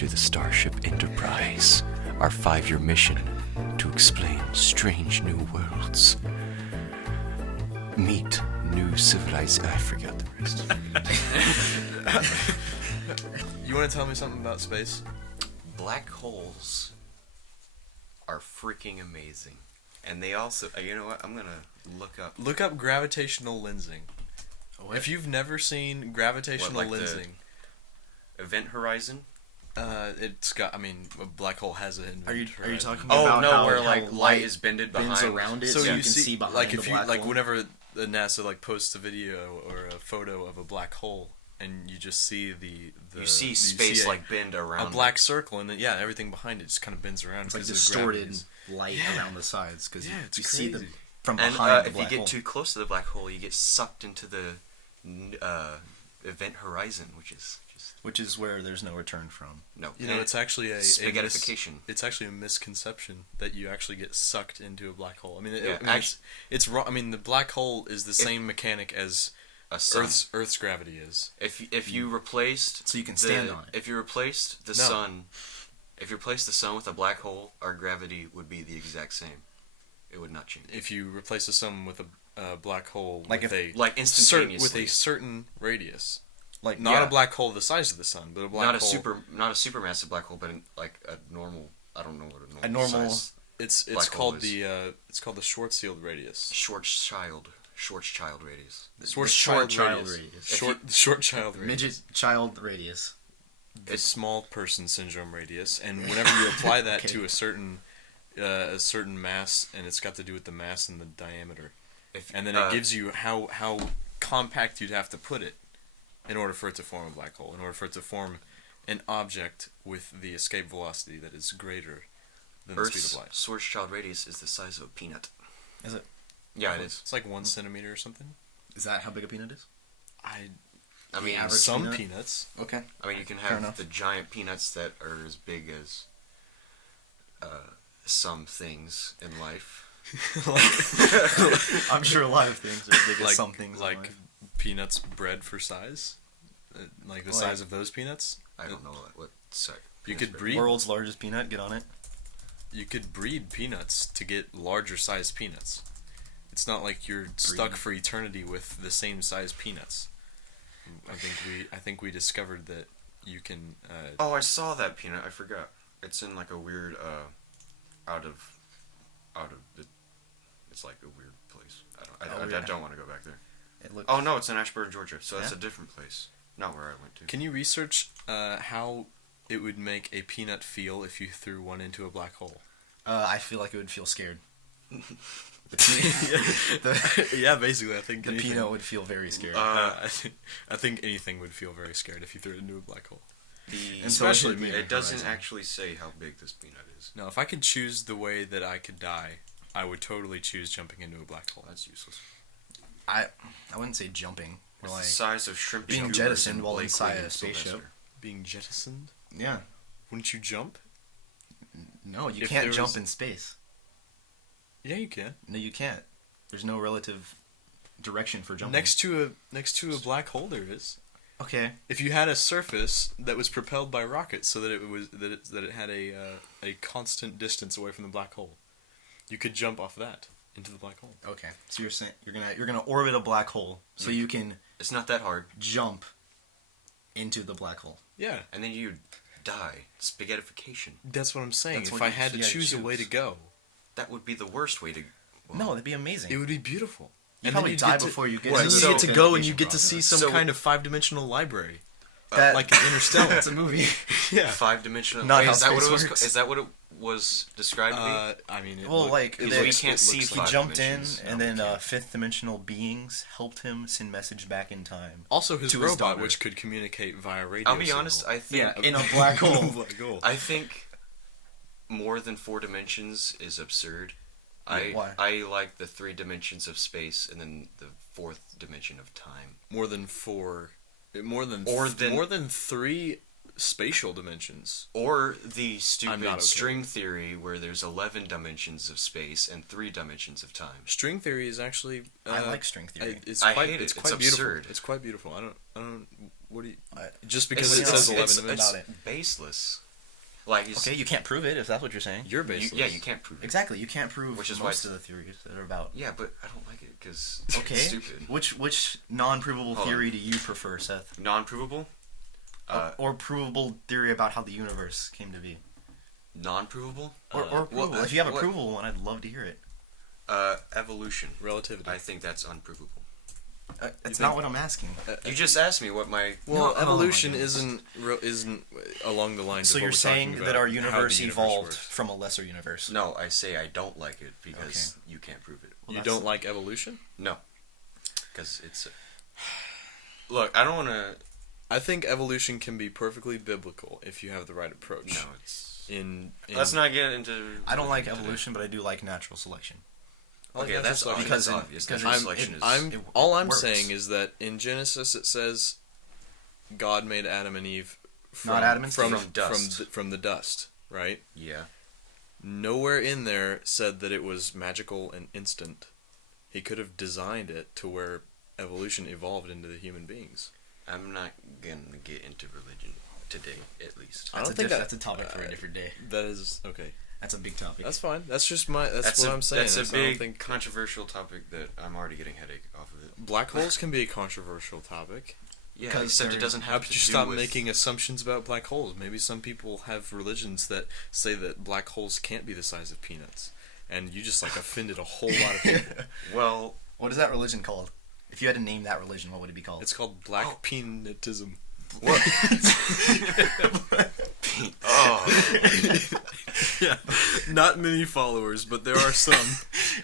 to the Starship Enterprise, our 5-year mission to explain strange new worlds. Meet new civilized... I forgot the rest. You want to tell me something about space? Black holes are freaking amazing. And they also... you know what? I'm going to Look up gravitational lensing. What? If you've never seen gravitational What, like lensing... Event Horizon? It's got... I mean, a black hole has an event Are you horizon. talking Oh, about no, how, where, how like, light is bended bends behind... around it, So so you you can see behind like the if you black like hole? whenever the NASA like posts a video or a photo of a black hole and you just see the You see space like bend around a black circle and then, yeah, everything behind it just kind of bends around. It's like 'cause of gravity. distorted light Yeah. around the sides because Yeah, it's you see them crazy. from And behind the if you black get hole. too close to the black hole, you get sucked into the Event Horizon, which is just... Which is where there's no return from. No. You know, it's actually spaghettification. It's actually a misconception that you actually get sucked into a black hole. I mean, Yeah, it's wrong. I mean, the black hole is the same mechanic as a sun. Earth's gravity is. If you replaced... So you can stand on it. If you replaced the sun... If you replaced the sun with a black hole, our gravity would be the exact same. It would not change. If you replace the sun with a black hole Like with if- a Like instantaneously. with a certain radius, Like not Yeah. a black hole the size of the sun, but a black not hole. not a supermassive black hole, but like a normal... I don't know what A normal- size It's black hole called is. it's called the Schwarzschild radius. Schwarzschild radius. short child radius. Short child radius. Midget child radius. The small person syndrome radius, and whenever you apply that Okay. to a certain mass, and it's got to do with the mass and the diameter, and then it gives you how compact you'd have to put it in order for it to form a black hole, in order for it to form an object with the escape velocity that is greater than the speed Earth's of light. Schwarzschild radius is the size of a peanut. Is it? Yeah, it is. It's like 1 centimeter or something. Is that how big a peanut is? I mean, average Some peanut? peanuts. Okay. I mean, you can Fair have enough. the giant peanuts that are as big as some things in life. I'm sure a lot of things are big as some things. in like life. peanuts bred for size, like the Like- size of those peanuts. I don't know what size. You could breed. World's largest peanut. Get on it. You could breed peanuts to get larger sized peanuts. It's not like you're stuck for eternity with the same size peanuts. I think we discovered that you can. Oh, I saw that peanut. I forgot. It's in like a weird out of the. It's like a weird place. I don't want to go back there. It looks. Oh no, it's in Ashburn, Georgia. So that's Yeah? a different place. Not where I went to. Can you research how it would make a peanut feel if you threw one into a black hole? I feel like it would feel scared. Yeah, basically, I think The anything- peanut would feel very scared. I think anything would feel very scared if you threw it into a black hole. Especially me. It doesn't Horizon. actually say how big this peanut is. Now, if I could choose the way that I could die, I would totally choose jumping into a black hole. That's useless. I wouldn't say jumping. Or It's like the size of shrimp being goobers jettisoned in while Blakely inside and a spaceship. Sylvester. Being jettisoned? yeah. Wouldn't you jump? No, you If can't there jump was- in space. Yeah, you can. No, you can't. There's no relative direction for jumping. Next to a black hole, there is. Okay. If you had a surface that was propelled by rockets, so that it had a constant distance away from the black hole, you could jump off that into the black hole. Okay. So you're saying you're gonna orbit a black hole so you can It's not that hard. jump into the black hole. Yeah, And then you die. Spaghettification. that's what I'm saying. That's If what I you had to gotta choose a way to choose. go, That would be the worst way to... Well, No, that'd be amazing. it would be beautiful. You And probably then die get to- before you get Well, to and the then you get to go and you authentication get to see process. some So- kind of 5-dimensional library, That- like in Interstellar. That's a movie. Yeah. 5-dimensional... Not Wait, how is that what space it was? works. Is that what it was described to be? I mean, Well, like, we they- can't see looks He five like- jumped in, dimensions. and No, then we can't. fifth dimensional beings helped him send message back in time. Also, his to his robot, daughter. which could communicate via radio. I'll be honest, I think... in a black hole. Black hole. I think more than 4 dimensions is absurd. Why? I like the 3 dimensions of space and then the 4th dimension of time. More than 4, more than Or than- more than 3 spatial dimensions. Or the I'm not stupid okay string with theory where there's 11 dimensions of space and 3 dimensions of time. String theory is actually. I like string theory. It's I quite. hate it. It's It's quite beautiful. absurd. It's quite beautiful. I don't. What do you? I- Just because It's- it says it's- 11 it's dimensions. about it. Baseless. Like, he's, Okay, you can't prove it if that's what you're saying. You're baseless. yeah, you can't prove it. Exactly, you can't prove Which is why most it's- of the theories that are about. Yeah, but I don't like it because Okay. it's stupid. Which non-provable Hold theory do you prefer, Seth? Non-provable. Or provable theory about how the universe came to be? Non-provable. Or provable. well, if you have a what- provable one, I'd love to hear it. Evolution. Relativity. I think that's unprovable. That's think- not what I'm asking. You just asked me what my. Well, No, oh evolution my goodness. isn't along the lines. So of what you're we're saying talking that about, our how the universe evolved works. from a lesser universe? No, I say I don't like it because you can't prove it. Well, You that's- don't like evolution? No, because it's. Look, I don't want to. I think evolution can be perfectly biblical if you have the right approach. No, it's. In Let's not get into. I don't like evolution, but I do like natural selection. Okay, that's selection. Because that's in- obvious. because Natural I'm, selection is. I'm it all I'm works. saying is that in Genesis it says God made Adam and Eve from Not Adam and from, Steve. From dust. from the dust, right? Yeah. Nowhere in there said that it was magical and instant. He could have designed it to where evolution evolved into the human beings. I'm not gonna get into religion today, at least. I don't That's think that- that's a topic for a different day. That is okay. That's a big topic. That's fine. That's just my. That's what a, I'm saying. That's a I don't big think controversial topic that I'm already getting headache off of it. black holes can be a controversial topic. Yeah, Because except it they're- doesn't How have could to you do stop with. making assumptions about black holes? Maybe some people have religions that say that black holes can't be the size of peanuts, and you just like offended a whole lot of people. Well, What is that religion called? If you had to name that religion, what would it be called? It's called black peanutism. what? Oh, Yeah, not many followers, but there are some.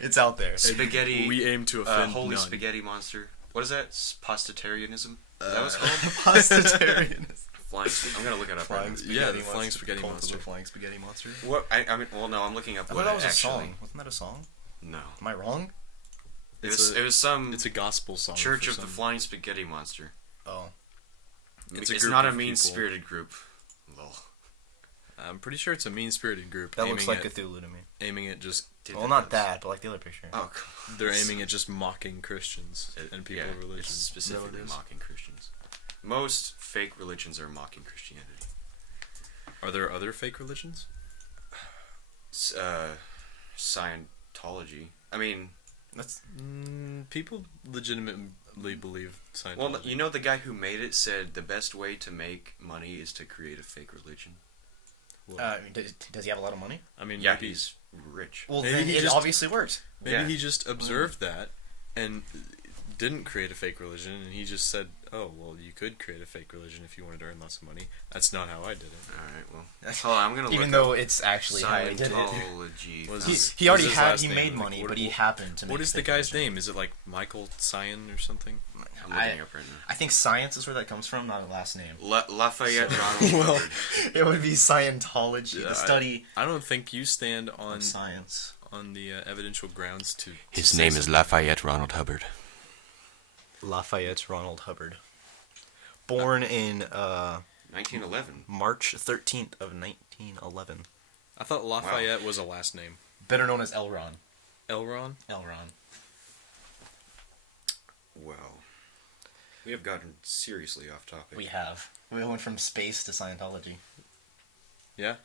It's out there. spaghetti. We aim to offend holy none. spaghetti monster. What is that? Pastitarianism? Is that what it's called? Pastitarian. Flying. I'm gonna look it up. Right now. Yeah, the flying spaghetti Cult of monster. The flying spaghetti monster. What? I mean, well, no, I'm looking up I what thought that was it a actually. song. Wasn't that a song? No, Am I wrong? it was some It's a gospel song. Church for of the some- Flying Spaghetti Monster. Oh. It's It's a group not a of people. mean-spirited group. Lol. I'm pretty sure it's a mean-spirited group. That looks like at, Cthulhu to me. aiming at just. Well, not that, but like the other picture. Oh, They're aiming at just mocking Christians and people yeah, of religion. it's specifically Is that what it is? mocking Christians. Most fake religions are mocking Christianity. Are there other fake religions? Scientology. I mean, That's People legitimately believe Scientology. well, you know, the guy who made it said the best way to make money is to create a fake religion. does he have a lot of money? I mean, Yeah, maybe, he's rich. Well, Maybe then he it just- obviously works. maybe Yeah. he just observed that and didn't create a fake religion, and he just said, "Oh, well, you could create a fake religion if you wanted to earn lots of money." That's not how I did it. All right, well, hold on, I'm gonna Even look though up it's actually how he did it. Scientology. Was He, his- he already was his had. last He name? made Like, money, what- but he happened to. What make is a the fake guy's religion. name? Is it like Michael Cyan or something? I'm looking up right now. I think science is where that comes from, not a last name. Lafayette So- Ronald well, Hubbard. it would be Scientology, Yeah, the study I don't think you stand on of science. the evidential grounds to. His to name say is something. Lafayette Ronald Hubbard. Lafayette Ronald Hubbard, born in 1911. March 13th of 1911, I thought Lafayette was a last name. better known as Elron. Elron. Elron. Wow. We have gotten seriously off topic. We have. We went from space to Scientology. Yeah.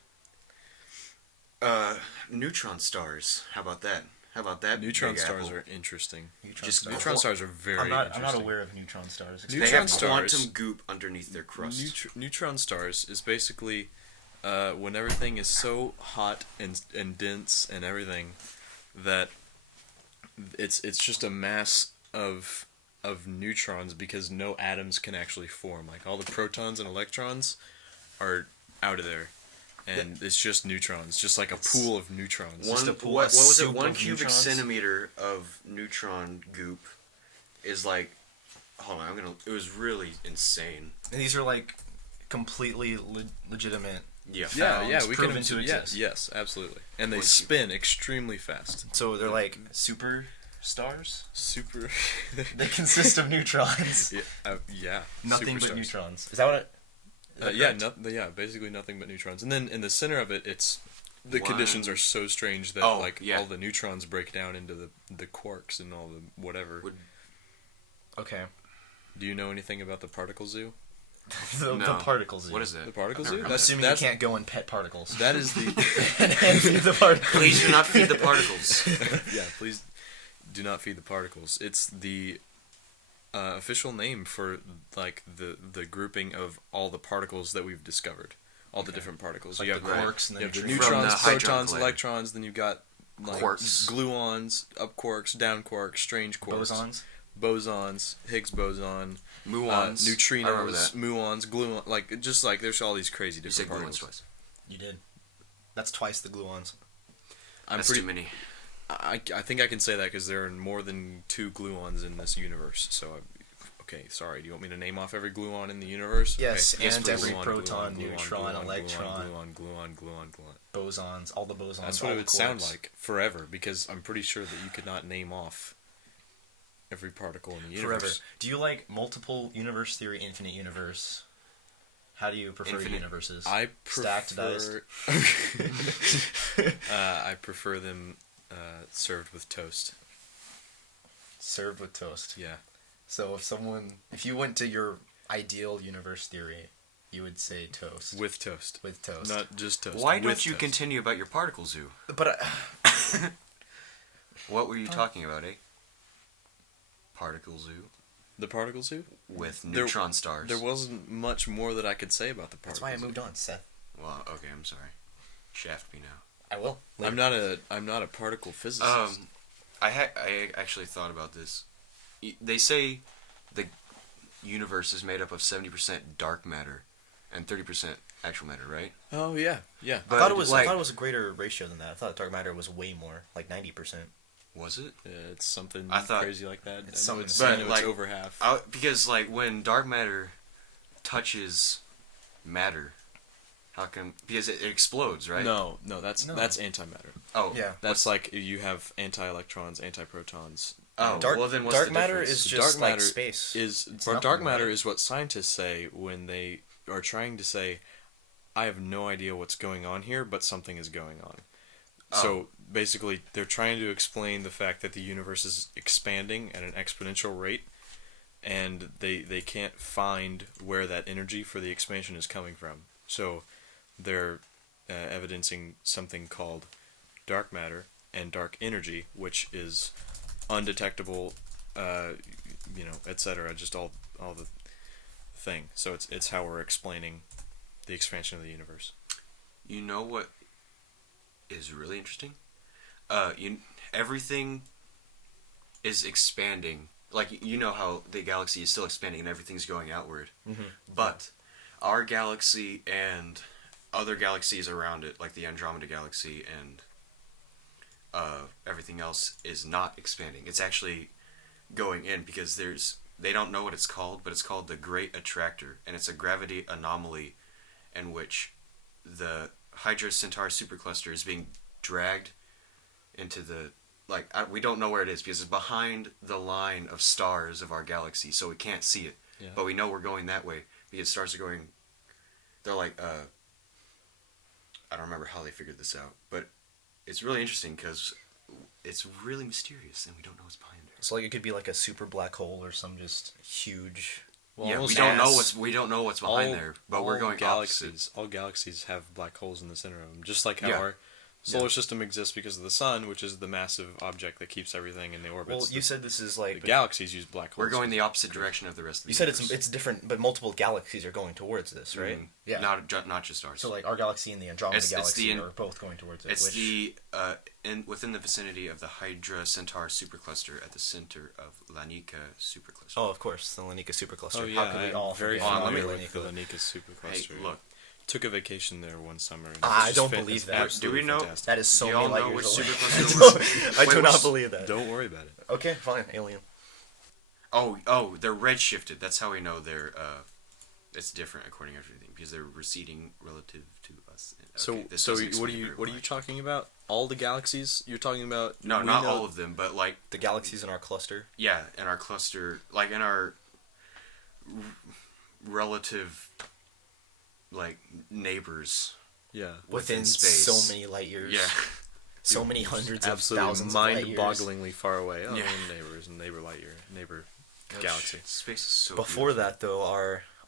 Neutron stars. How about that? How about that? Neutron Big stars Apple? are interesting. Just Neutron stars are very I'm not interesting. aware of neutron stars. They Neutron have stars- quantum goop underneath their crust. Neutron stars is basically when everything is so hot and dense and everything that it's just a mass of neutrons because no atoms can actually form. Like all the protons and electrons are out of there. And it's just neutrons, just like a pool of neutrons. One, Just a pool- what a was it? soup 1 of cubic neutrons? centimeter of neutron goop is like. Hold on, It was really insane. And these are like completely legitimate. Yeah. Yeah, sounds we can proven to exist. Yes, absolutely. And they Once you- spin extremely fast. So they're like super stars. Super. They consist of neutrons. Yeah. Nothing but superstars. neutrons. Is that what? Is that Yeah, correct? basically nothing but neutrons. And then in the center of it, it's the One- conditions are so strange that Oh, like yeah. all the neutrons break down into the quarks and all the whatever. Would- Okay. Do you know anything about the particle zoo? The No. particle zoo. What is it? The particle I've zoo? never I'm heard assuming That's- you can't go and pet particles. That is the and feed the particles. Please do not feed the particles. yeah. Please do not feed the particles. It's the official name for like the grouping of all the particles that we've discovered. All the different particles. Like you the have quarks and you the have the neutrinos. From the neutrons, Hadron protons, Collider. electrons. Then you've got like Quarks. gluons, up quarks, down quarks, strange quarks, bosons, Higgs boson, Muons. I remember neutrinos, that. muons, gluons. Like just like there's all these crazy You different said particles. gluons twice. You did. That's twice the gluons. I'm That's pretty. too many. I think I can say that because there are more than 2 gluons in this universe. So, okay, sorry. Do you want me to name off every gluon in the universe? Yes, Okay. and please. every Gluon, proton, gluon, neutron, gluon, electron, gluon. bosons, all the bosons. That's all what it the would sound quarks. like forever because I'm pretty sure that you could not name off every particle in the universe. Forever. Do you like multiple universe theory, infinite universe? How do you prefer Infinite. universes? I prefer. Stacked, diced? I prefer them served with toast. Served with toast. Yeah. So if you went to your ideal universe theory, you would say toast. With toast. With toast. Not just toast. Why with don't you toast. continue about your particle zoo? But What were you talking about, eh? Particle zoo The particle zoo? with There- neutron stars. There wasn't much more that I could say about the particle that's why I zoo. moved on, Seth. Well, okay, I'm sorry. Shaft me now. I will. I'm not a particle physicist. I actually thought about this. They say the universe is made up of 70% dark matter and 30% actual matter, right? Oh yeah. I But thought it was. like, I thought it was a greater ratio than that. I thought dark matter was way more, like 90%. was it? It's something I thought- crazy like that. It's I know something- I but, know like, it's over half. Because like when dark matter touches matter, how come? Because it explodes, right? No, that's No. antimatter. Oh Yeah. That's like you have anti-electrons, anti-protons. Oh, Dark, well then what's dark the matter difference? is The just dark like matter space. Dark nothing, matter right? is what scientists say when they are trying to say, I have no idea what's going on here, but something is going on. Oh. So basically, they're trying to explain the fact that the universe is expanding at an exponential rate, and they can't find where that energy for the expansion is coming from. So they're evidencing something called dark matter and dark energy, which is undetectable, etc. Just all the thing. So it's how we're explaining the expansion of the universe. You know what is really interesting? Everything is expanding. Like, you know how the galaxy is still expanding and everything's going outward. Mm-hmm. But our galaxy and other galaxies around it, like the Andromeda Galaxy and everything else, is not expanding. It's actually going in because they don't know what it's called, but it's called the Great Attractor, and it's a gravity anomaly in which the Hydra Centaur supercluster is being dragged into the we don't know where it is because it's behind the line of stars of our galaxy, so we can't see it. Yeah. But we know we're going that way because stars are going. They're like I don't remember how they figured this out, but it's really interesting because it's really mysterious and we don't know what's behind it. So like it could be like a super black hole or some just huge. Well, Yeah, almost we don't know what's behind all- there, but we're all going opposite. galaxies. All galaxies have black holes in the center of them, just like how Yeah. our solar system exists because of the sun, which is the massive object that keeps everything in the orbits. Well, you said this is the like. galaxies use black holes. We're going the opposite direction of the rest of the You said universe. it's different, but multiple galaxies are going towards this, right? Mhm. Yeah. Not just ours. So like our galaxy and the Andromeda It's galaxy the- are both going towards it. It's which, the within the vicinity of the Hydra Centaur supercluster at the center of Lanika supercluster. Oh, of course, the Lanika supercluster. Oh yeah, How could we I'm all very forget familiar familiar with with Lanika? the Lanika supercluster. Hey, look, Took a vacation there one summer. and it I was don't just believe it's that. absolutely Do we know- fantastic. That is so Do many y'all light know years which away. supercluster was? I Wait, do not which- believe that. Don't worry about it. Okay, fine, alien. Oh, they're redshifted. That's how we know they're it's different according to everything because they're receding relative to us. Okay, this So doesn't what explain are you very much. talking about? All the galaxies you're talking about? No, we not know- all of them, but like The galaxies in our cluster. yeah, in our cluster, like in our relative like neighbors Yeah. Within space. so many light years. Yeah. So many hundreds of Absolutely thousands of light years. mind-bogglingly far away. Oh, Yeah. neighbors and neighbor light year, neighbor galaxy. Space is so Before beautiful. that, though,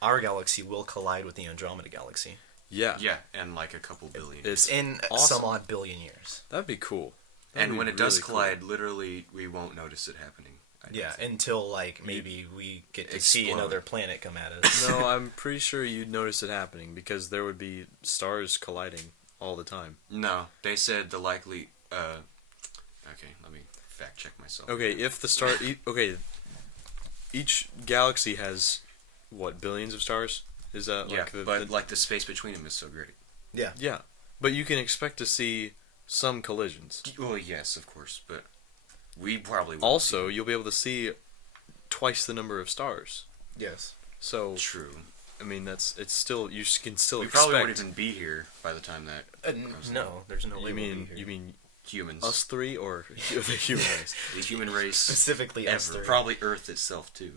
our galaxy will collide with the Andromeda Galaxy. Yeah. Yeah, and like a couple billion. It's In awesome. some odd billion years. That'd be cool. That'd And be when it does really cool. collide, literally, we won't notice it happening. I don't Yeah, think. until like maybe we get to see Explode. another planet come at us. No, I'm pretty sure you'd notice it happening because there would be stars colliding all the time. No, they said the likely. Okay, let me fact check myself. Okay, if the star. Okay, each galaxy has, what, billions of stars? Is that Yeah, like the. but like the space between them is so great. Yeah, but you can expect to see some collisions. Well, yes, of course, but we probably won't Also, you'll be able to see twice the number of stars. Yes. So, see. True. I mean, it's still, you can still We expect. probably won't even be here by the time that No, there's no way. You we'll be mean, here. you mean humans, us three or the human race? the human race, specifically us ever, three. probably Earth itself too.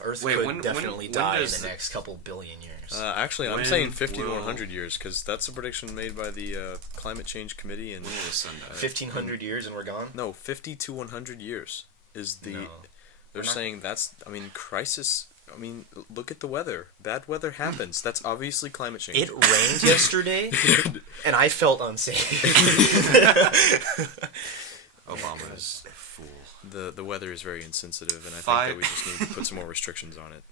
Earth Wait, could when definitely die in does the next couple billion years. Actually, I'm When saying 50 to will- 100 years because that's a prediction made by the Climate Change Committee. And When will the sun die? 1,500 years and we're gone. no, 50 to 100 years is the. No. They're We're not- saying that's. I mean, crisis. I mean, look at the weather. Bad weather happens. That's obviously climate change. It rained yesterday, and I felt unsafe. Obama is a fool. The weather is very insensitive, and I think Five- that we just need to put some more restrictions on it.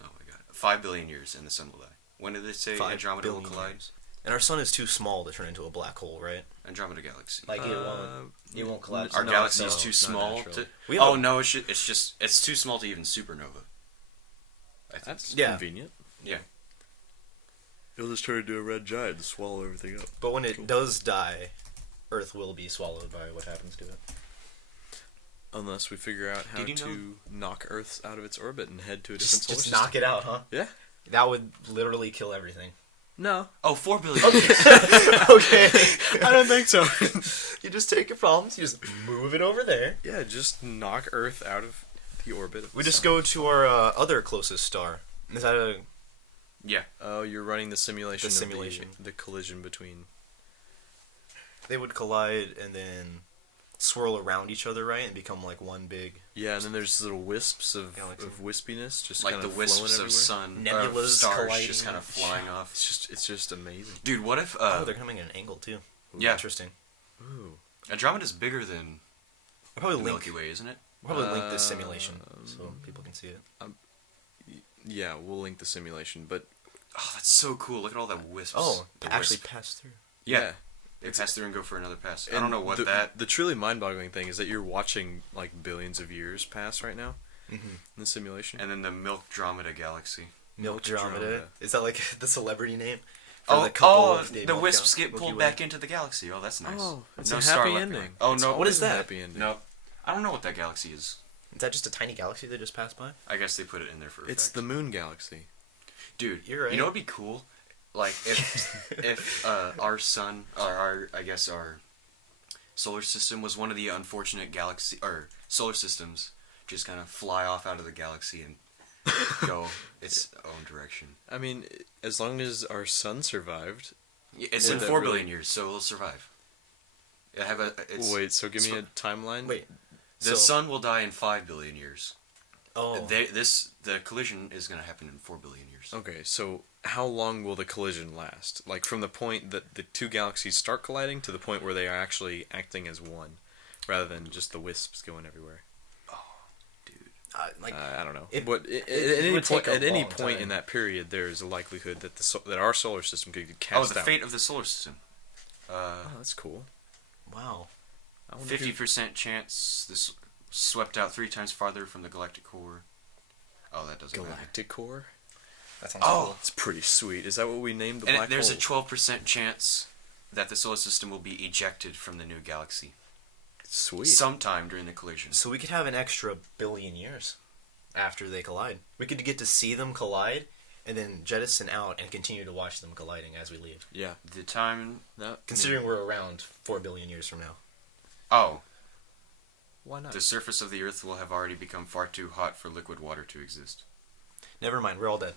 Oh my god. 5 billion years and the sun will die. When did they say 5 Andromeda will billion collide? years. And our sun is too small to turn into a black hole, right? Andromeda Galaxy. Like Uh, it won't collide. Our no, galaxy no, is too not small naturally. to. We have Oh a- no! It's too small to even supernova. I think. That's Yeah. convenient. Yeah. It'll just turn into a red giant and swallow everything up. But when it does die, Earth will be swallowed by what happens to it. Unless we figure out how Did you to knock Earth out of its orbit and head to a different Just solar just system. knock it out, huh? Yeah. That would literally kill everything. No. Oh, 4 billion years. Okay. I don't think so. You just take your problems, you just move it over there. Yeah, just knock Earth out of the orbit. Of We the just sun. go to our other closest star. Is that a... Yeah. Oh, you're running the simulation. The simulation. Of the collision between. They would collide and then swirl around each other, right? And become like one big... Yeah, and then there's little wisps Galaxy. of wispiness, just Like kind the of wisps flowing of everywhere. sun, Nebulas of stars colliding. just kind of flying off. It's just amazing. Dude, what if oh, they're coming at an angle, too. Yeah. Interesting. Ooh. Andromeda's bigger than We'll probably the link, Milky Way, isn't it? we'll probably link this simulation so people can see it. Yeah, we'll link the simulation, but Oh, that's so cool! Look at all that wisps. Oh, The actually wisp. pass through. Yeah. They pass through and go for another pass. I And don't know what the, that. The truly mind-boggling thing is that you're watching like billions of years pass right now in the simulation. And then the Milkdromeda Galaxy. Milkdromeda. Is that like the celebrity name? The wisps get pulled back into the galaxy. Oh, that's nice. Oh, it's no a star happy left ending. behind. Oh no, What is It's a that? happy ending. No, I don't know what that galaxy is. Is that just a tiny galaxy that just passed by? I guess they put it in there for effect. It's the Moon Galaxy. Dude, You're right. You know what'd be cool? Like if our sun, or our solar system was one of the unfortunate galaxy or solar systems, just kind of fly off out of the galaxy and go its own direction. I mean, as long as our sun survived. It's Would in that 4 really- billion years, so it'll survive. Wait, so give me a timeline. Wait. The so- sun will die in 5 billion years. Oh. The collision is going to happen in 4 billion years. Okay, so how long will the collision last? Like from the point that the two galaxies start colliding to the point where they are actually acting as one, rather than just the wisps going everywhere. like I don't know. It- But it would take a at any long point time. in that period, there is a likelihood that that our solar system could get cast The out. fate of the solar system. Oh, that's cool. wow. I wonder who- 50% chance this swept out 3 times farther from the galactic core. Oh, that doesn't matter. Galactic core. That sounds Oh, cool. It's pretty sweet. Is that what we named the and black there's hole? a 12% chance that the solar system will be ejected from the new galaxy Sweet. sometime during the collision. So we could have an extra billion years after they collide. We could get to see them collide and then jettison out and continue to watch them colliding as we leave. Yeah. The time. Considering we're around 4 billion years from now. Oh, Why not? the surface of the Earth will have already become far too hot for liquid water to exist. Never mind, we're all dead.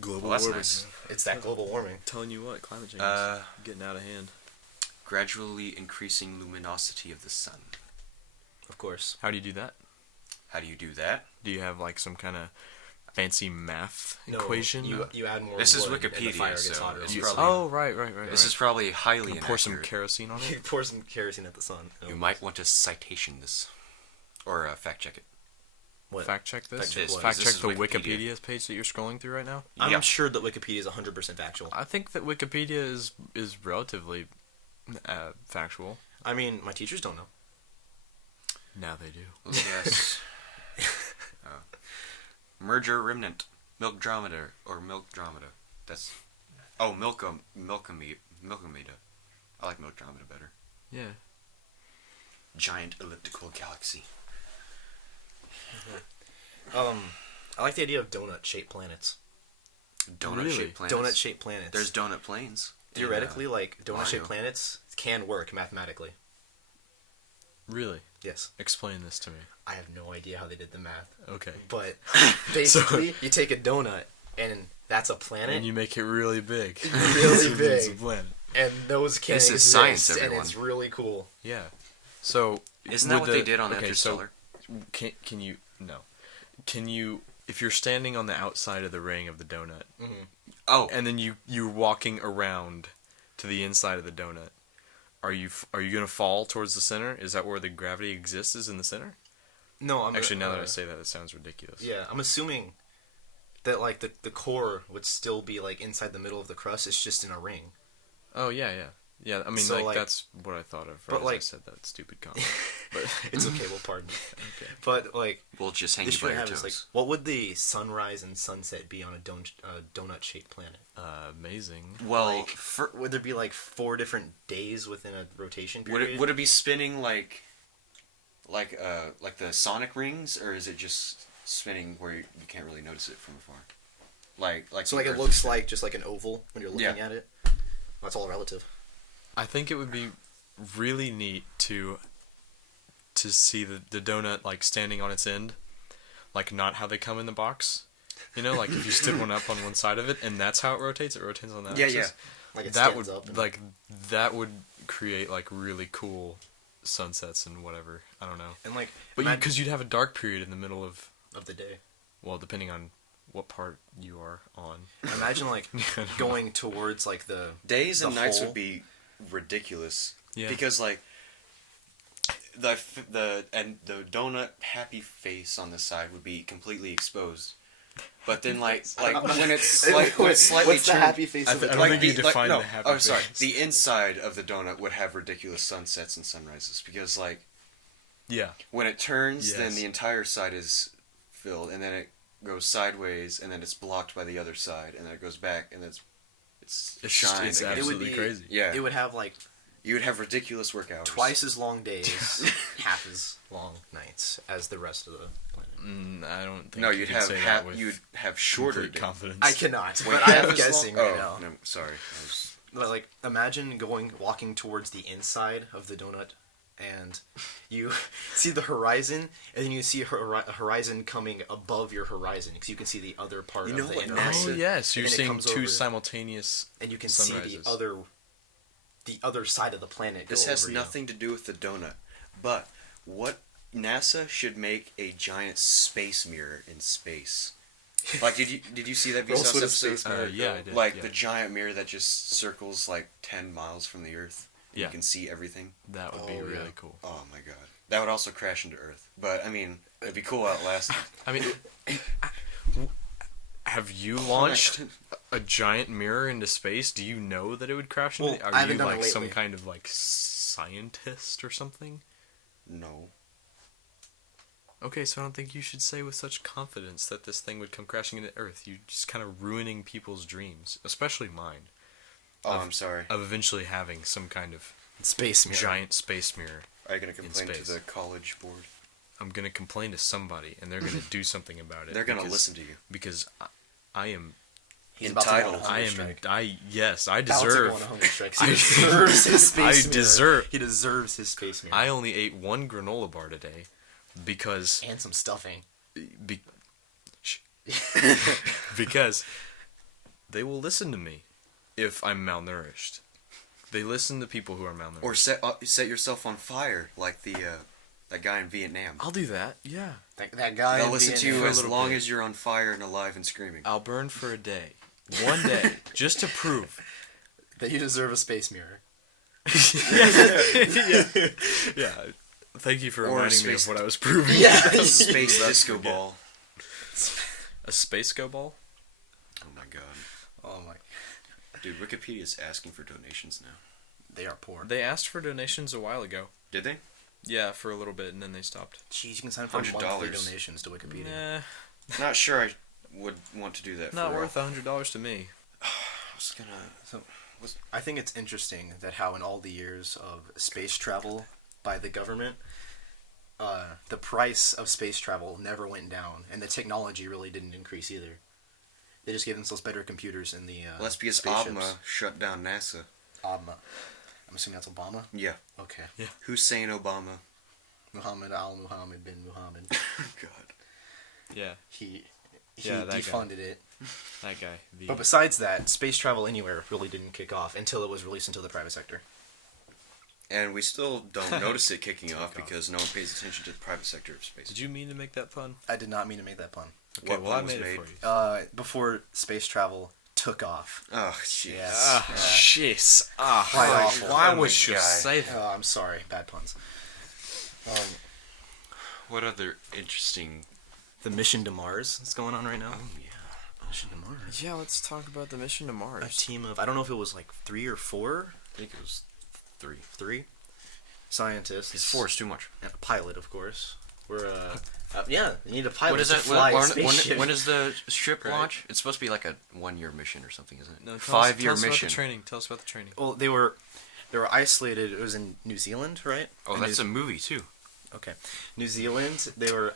Global Well, that's warming. nice. It's that global warming. Telling you what, climate change Uh, is getting out of hand. Gradually increasing luminosity of the sun. Of course. How do you do that? How do you do that? Do you have like some kind of fancy math No, equation. You add more. This is wood and the Wikipedia, fire gets so hotter. it's You probably- Oh, right. This is probably highly Gonna pour some inaccurate. kerosene on it. pour some kerosene at the sun. You might want to citation this, or fact check it. What? Fact check this. Fact check what? Fact This check is the Wikipedia. Wikipedia page that you're scrolling through right now. I'm Yeah. sure that Wikipedia is 100% factual. I think that Wikipedia is relatively factual. I mean, my teachers don't know. Now they do. Yes. Merger remnant, milkdrometer or milkdrometer. That's milkometa. I like milkdrometer better. Yeah. Giant elliptical galaxy. I like the idea of donut-shaped planets. Donut shaped planets. Donut-shaped planets. There's donut planes. theoretically, like donut-shaped Mario. planets can work mathematically. Really? Yes. Explain this to me. I have no idea how they did the math, Okay. but basically, you take a donut and that's a planet, And you make it really big. Really So it's a big. planet. and those can This is exist, science, and everyone. it's really cool. Yeah. So Isn't that would what they did on okay, Interstellar? So can you no? Can you if you're standing on the outside of the ring of the donut Oh, and then you're walking around to the inside of the donut, are you gonna fall towards the center? Is that where the gravity exists? Is in the center? No, I'm Actually, now that I say that, it sounds ridiculous. yeah, I'm assuming that like the core would still be like inside the middle of the crust. It's just in a ring. Oh yeah. I mean, So, like, like- that's what I thought of. but, Right as I like- said that stupid comment. But It's okay, we'll pardon. okay. But like, we'll just hang they you by should your have toes. this, like, what would the sunrise and sunset be on a donut-shaped planet? Amazing. well, like, would there be like 4 different days within a rotation would period? it be spinning like the sonic rings, or is it just spinning where you can't really notice it from afar? Like So like the it Earth looks is like just like an oval when you're looking Yeah. at it. That's all relative. I think it would be really neat to see the donut like standing on its end, like not how they come in the box. You know, like if you stood one up on one side of it and that's how it rotates on that Yeah, axis. Like it That stands would up. And, like that would create like really cool sunsets and whatever. I don't know. and like But because you'd have a dark period in the middle of, of the day. well, depending on what part you are on. Imagine like going towards like the Days and the nights hole. would be ridiculous. Yeah. Because like the donut happy face on the side would be completely exposed. But then when it's when it's slightly What's the turned, happy face I of the don't think you donut? define no, the happy oh sorry, face. the inside of the donut would have ridiculous sunsets and sunrises because like Yeah. when it turns, then Yes. the entire side is filled, and then it goes sideways, and then it's blocked by the other side, and then it goes back, and it's It's shine it's again. It would absolutely be crazy. Yeah. It would have like You would have ridiculous work hours. twice as long days, half as long nights as the rest of the planet. I don't think No, you you'd could have say ha- that with you'd have shorter complete days. confidence. I cannot, Wait, but half I'm as guessing long? right now. No, sorry. I was- But like, imagine walking towards the inside of the donut, and you see the horizon, and then you see a horizon coming above your horizon, because you can see the other part You of know the what inner NASA- Oh ring, yes, and you're then it seeing comes two over, simultaneous. and you can sunrises. see the other side of the planet. This go has over you. nothing to do with the donut, but what NASA should make a giant space mirror in space. Like, did you see that Where else Vsauce would a episode? space mirror Yeah, go? I did. Like yeah. the giant mirror that just circles like 10 miles from the Earth. And Yeah. You can see everything. That would be Oh, really yeah. cool. Oh my god. That would also crash into Earth. But I mean, it'd be cool while it lasted. I mean, have you launched a giant mirror into space? Do you know that it would crash into? Well, Are I haven't you done it like some lately. kind of like scientist or something? No. Okay, so I don't think you should say with such confidence that this thing would come crashing into Earth. You're just kind of ruining people's dreams, especially mine, Oh, I'm sorry. of eventually having some kind of Space mirror. giant space mirror. Are you gonna complain to space. the college board? I'm gonna complain to somebody, and they're gonna do something about it. They're gonna because- listen to you. because I am. He's about to go on a entitled. hunger I am. strike. Yes, I About to go deserve. on a hunger strike. So I he deserves his space I mirror. deserve- He deserves his space mirror. I only ate one granola bar today, because and some stuffing. be, shh. because they will listen to me if I'm malnourished. They listen to people who are malnourished. Or set yourself on fire like the That guy in Vietnam. I'll do that. Yeah. That guy. They'll in listen to Vietnam. you for a as little long bit. as you're on fire and alive and screaming. I'll burn for a day. One day. Just to prove. That you deserve a space mirror. Yeah. Thank you for Or a reminding me of space- what I was proving. Yeah. Space disco ball. A space go ball? Oh my god. Oh my. Dude, Wikipedia's asking for donations now. They are poor. They asked for donations a while ago. Did they? Yeah, for a little bit, and then they stopped. Jeez, you can sign up for $100. monthly donations to Wikipedia. Nah, Not sure I would want to do that. not for worth $100 to me. I was gonna. I think it's interesting that how in all the years of space travel by the government, the price of space travel never went down, and the technology really didn't increase either. They just gave themselves better computers in the Well, that's because spaceships. Obama shut down NASA. Obama. I'm assuming that's Obama? Yeah. Okay. Hussein Obama. Muhammad al-Muhammad bin Muhammad. God. Yeah, He Yeah, that guy. defunded it. that guy. But besides that, space travel anywhere really didn't kick off until it was released into the private sector. And we still don't notice it kicking off off. because no one pays attention to the private sector of space. Did you mean to make that pun? I did not mean to make that pun. Okay, What well, I pun was made made? it for you. Before space travel took off. Oh, jeez. Yes. Jeez. Ah, Quite awful. why Oh would my you God. say that? Oh, I'm sorry. Bad puns. What other interesting... The mission to Mars is going on right now. Oh, yeah. Mission to Mars. Yeah, let's talk about the mission to A Mars. team of, I don't know if it was like 3 or 4, I think it was 3. 3 scientists. It's 4 is too much. And a pilot, of course. We're, yeah, you need a pilot What is to that? fly a When, spaceship. when is the ship Right. launch? It's supposed to be like a 1-year mission or something, isn't it? No, 5-year tell us about mission. the training. Tell us about the training. Well, they were isolated. It was in New Zealand, right? Oh, And that's a movie too. Okay, New Zealand. They were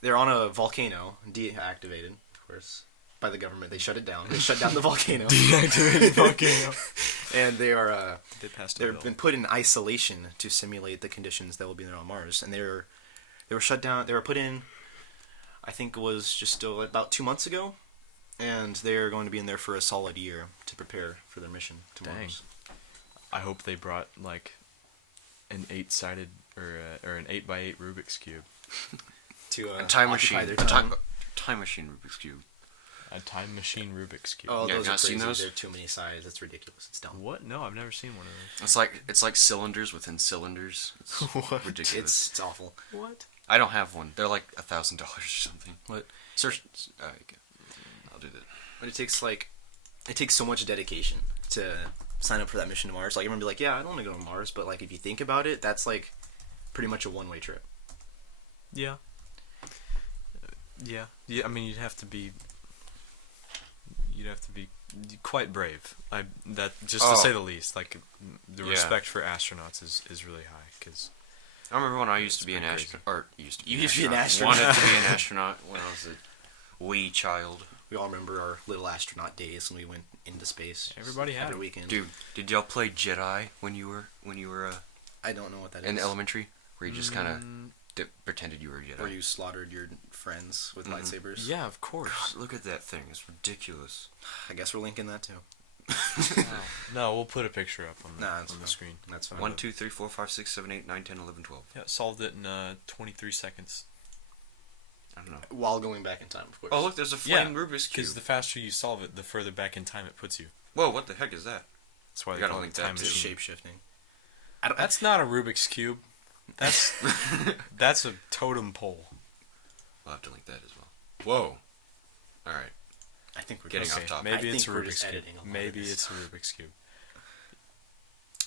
they're on a volcano, deactivated, of course, by the government. They shut it down. They shut down the volcano. Deactivated volcano. And they are They passed a they've bill. been put in isolation to simulate the conditions that will be there on Mars. And they were shut down. They were put in, I think it was just about 2 months ago, and they're going to be in there for a solid year to prepare for their mission to Dang. Mars. I hope they brought like an 8-sided or an 8x8 Rubik's cube. To A time occupy machine. their A time. time machine Rubik's Cube. A time machine Rubik's cube. Oh, Yeah, those have are you seen crazy. those? They're too many sides. It's ridiculous. It's dumb. What? No, I've never seen one of It's like cylinders within cylinders. It's What? ridiculous. It's awful. those. What? I don't have one. They're like $1,000 or something. What? Search. Okay. I'll do that. But it takes so much dedication to sign up for that mission to Mars. Like everyone be like, yeah, I don't want to go to Mars, but like if you think about it, that's like pretty much a one-way trip. Yeah. Yeah. I mean, you'd have to be quite brave. To Oh. say the least. Like the Yeah. respect for astronauts is really high because I remember when I used to be It's an pretty astronaut. Or used to be You an used to be an astronaut. astronaut. Wanted to be an astronaut when I was a wee child. We all remember our little astronaut days when we went into space. Everybody had every it. weekend. Dude, did y'all play Jedi when you were I don't know what that is. in elementary? Where you just kind Mm, of pretended you were a Jedi? Where you slaughtered your friends with Mhm. lightsabers. yeah, of course. God, look at that thing. It's ridiculous. I guess we're linking that too. No, we'll put a picture up on the, Nah, that's on the fine. screen. That's fine. 1, 2, 3, 4, 5, 6, 7, 8, 9, 10, 11, 12. Yeah, solved it in 23 seconds. I don't know. While going back in time, of course. Oh, look, there's a Yeah, flame Rubik's Cube. Because the faster you solve it, the further back in time it puts you. Whoa, what the heck is that? That's why You they gotta call it link that time too. It's machine. shape-shifting. I don't, That's not a Rubik's cube. That's that's a totem pole. We'll have to link that as well. Whoa. Alright. I think we're Getting just- off topic. Maybe I it's a think we're Rubik's just cube. editing a lot of Maybe this. it's a Rubik's cube.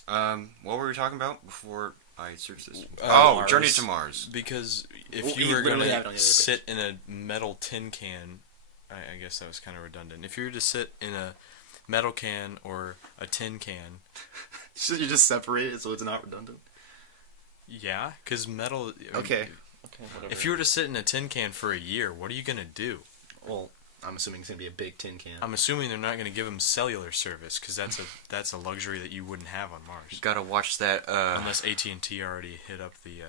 What were we talking about before I searched this? Mars. Journey to Mars. Because if Well, you you were literally have it gonna on the other sit in a metal tin can, I guess that was kind of redundant. If you were to sit in a metal can or a tin can, So you just separate it so it's not redundant? yeah, because metal. I mean, Okay. Okay, whatever. If you were to sit in a tin can for a year, what are you gonna do? Well, I'm assuming it's going to be a big tin can. I'm assuming they're not going to give them cellular service because that's a luxury that you wouldn't have on You Mars gotta watch that, unless AT&T already hit up the.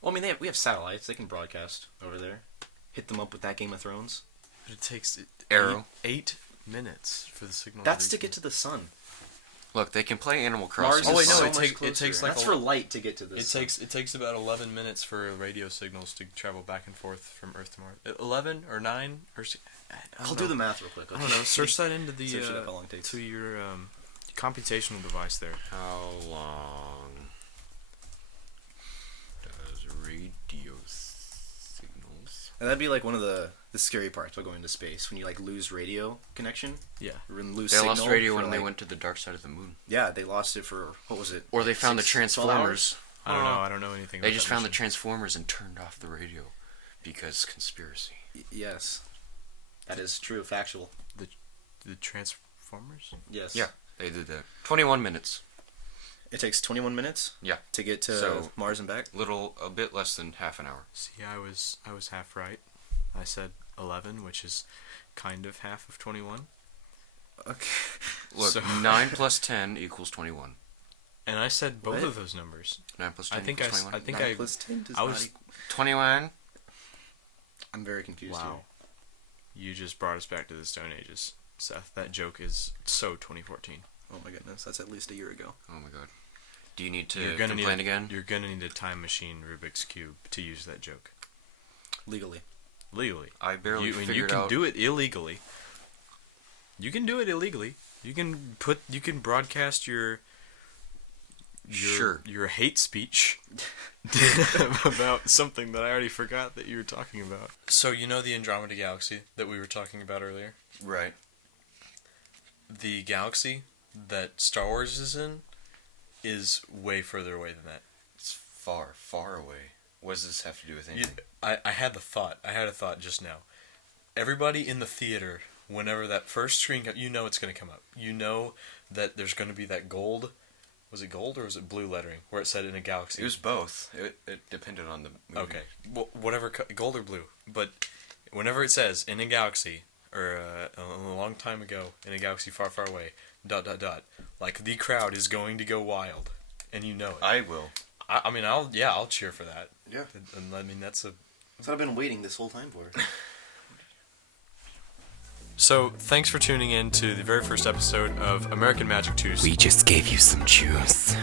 Well, I mean, we have satellites. They can broadcast over there. Hit them up with that Game of Thrones. But it takes Arrow. 8 minutes for the signal. That's reach to get them. to the sun. Look, they can play Animal Crossing. Mars Oh, wait, is no, so it much takes closer. like That's a- for light to get to this. It takes about 11 minutes for radio signals to travel back and forth from Earth to Mars. 11 or 9 or I'll do the math real quick. I don't know. Search that into the Search it up how long it takes. to your computational device there. How long does radio signals? And that'd be like one of the scary parts about going to space when you like lose radio connection. Yeah. Or lose They signal lost radio for, when they like- went to the dark side of the moon. Yeah, they lost it for what was it? Or they found the 12 hours? Transformers. I don't know. I don't know anything. They about just that found the mission. Transformers and turned off the radio because conspiracy. Yes, that is true, factual. the Transformers. Yes. Yeah, they did that. 21 minutes. It takes 21 minutes. Yeah. To get to So- Mars and back. A bit less than half an hour. See, I was half right. I said 11, which is kind of half of 21. Okay. Look, So- 9 plus 10 equals 21. And I said both What? of those numbers. 9 plus I 10 think equals I 21. think 9 I plus 10 does I not was- equal. 21. I'm very confused wow. You just brought us back to the Stone Ages, Seth. That joke is so 2014. here. Oh my goodness, that's at least a year ago. Oh my god. Do you need to You're gonna complain need again? You're gonna need a time machine Rubik's cube to use that joke Legally. legally. I barely you figured can out. do it illegally. You can do it illegally. You can broadcast your Sure. your hate speech about something that I already forgot that you were talking about. So you know the Andromeda Galaxy that we were talking about earlier? Right. The galaxy that Star Wars is in is way further away than that. It's far, far away. What does this have to do with anything? I had a thought just now. Everybody in the theater, whenever that first screen you know it's going to come up. You know that there's going to be that gold. Was it gold or was it blue lettering where it said in a galaxy? It was both. It depended on the movie. Okay. Well, whatever, gold or blue. But whenever it says in a galaxy, or a long time ago, in a galaxy far, far away, ... like the crowd is going to go wild, and you know it. I will. I mean, I'll cheer for that. Yeah. And I mean, that's a... That's what I've been waiting this whole time for. So, thanks for tuning in to the very first episode of American Magic 2. We just gave you some juice.